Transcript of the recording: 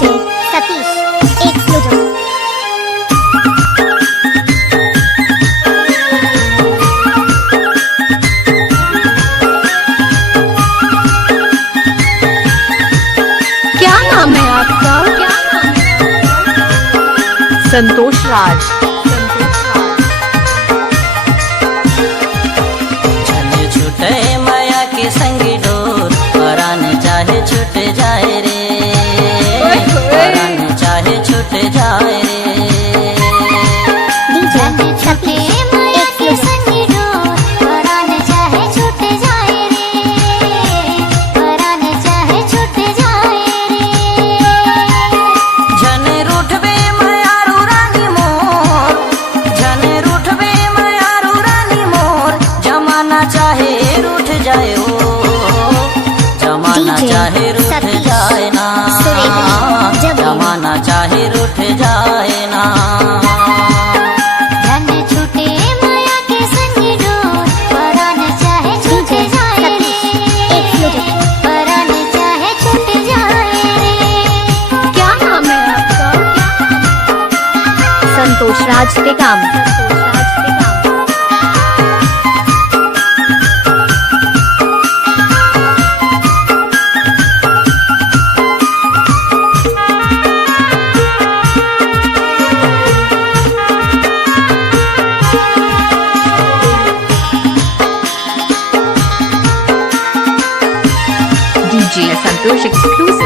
DJ Satish exclusive. क्या नाम है आपका? संतोष राज। चले छूटे माया के संगी डोर, परान चाहे छूट जाए रे, परान चाहे छूट जाए रे। DJ Satish exclusive. चाहे रूठ जाए हो, जमाना चाहे रूठ जाए ना, जमाना चाहे रूठ जाए ना। धन छूटे माया के संग डोर, परान चाहे छूट जाए रे, परान चाहे छूट जाए रे। क्या नाम है आपका? संतोष राज के काम। DJ Santosh exclusive.